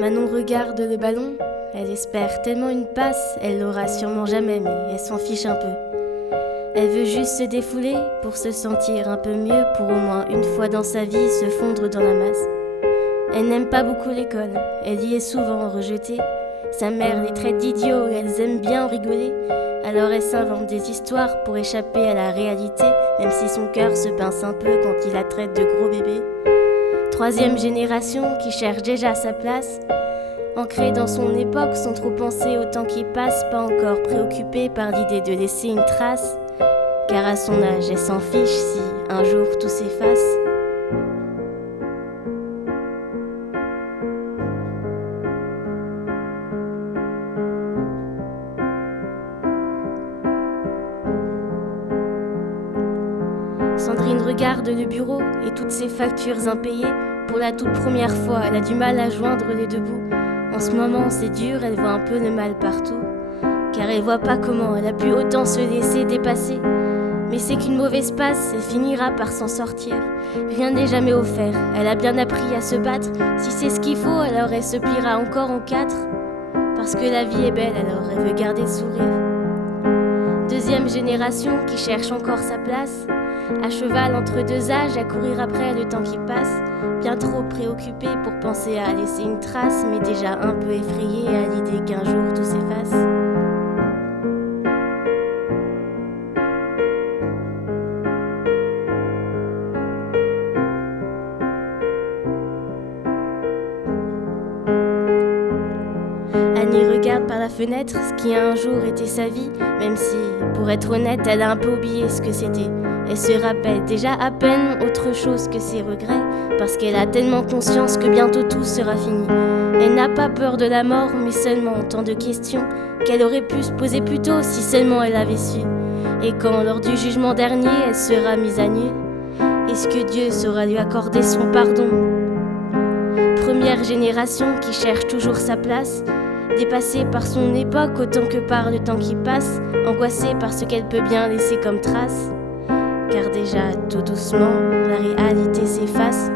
Manon regarde le ballon, elle espère tellement une passe, elle l'aura sûrement jamais, mais elle s'en fiche un peu. Elle veut juste se défouler pour se sentir un peu mieux, pour au moins une fois dans sa vie se fondre dans la masse. Elle n'aime pas beaucoup l'école, elle y est souvent rejetée. Sa mère les traite d'idiots et elles aiment bien en rigoler. Alors elle s'invente des histoires pour échapper à la réalité, même si son cœur se pince un peu quand il la traite de gros bébé. Troisième génération qui cherche déjà sa place, ancrée dans son époque sans trop penser au temps qui passe, pas encore préoccupée par l'idée de laisser une trace, car à son âge elle s'en fiche si un jour tout s'efface. Sandrine regarde le bureau et toutes ses factures impayées. Pour la toute première fois, elle a du mal à joindre les deux bouts. En ce moment, c'est dur, elle voit un peu le mal partout, car elle voit pas comment elle a pu autant se laisser dépasser. Mais c'est qu'une mauvaise passe, elle finira par s'en sortir. Rien n'est jamais offert, elle a bien appris à se battre. Si c'est ce qu'il faut, alors elle se pliera encore en quatre. Parce que la vie est belle, alors elle veut garder le sourire. Deuxième génération qui cherche encore sa place, à cheval entre deux âges, à courir après le temps qui passe, bien trop préoccupée pour penser à laisser une trace, mais déjà un peu effrayée à l'idée qu'un jour tout s'efface. Annie regarde par la fenêtre ce qui un jour était sa vie, même si, pour être honnête, elle a un peu oublié ce que c'était. Elle se rappelle déjà à peine autre chose que ses regrets, parce qu'elle a tellement conscience que bientôt tout sera fini. Elle n'a pas peur de la mort, mais seulement tant de questions qu'elle aurait pu se poser plus tôt si seulement elle avait su. Et quand, lors du jugement dernier, elle sera mise à nu, est-ce que Dieu saura lui accorder son pardon? Première génération qui cherche toujours sa place, dépassée par son époque autant que par le temps qui passe, angoissée par ce qu'elle peut bien laisser comme trace, car déjà tout doucement la réalité s'efface.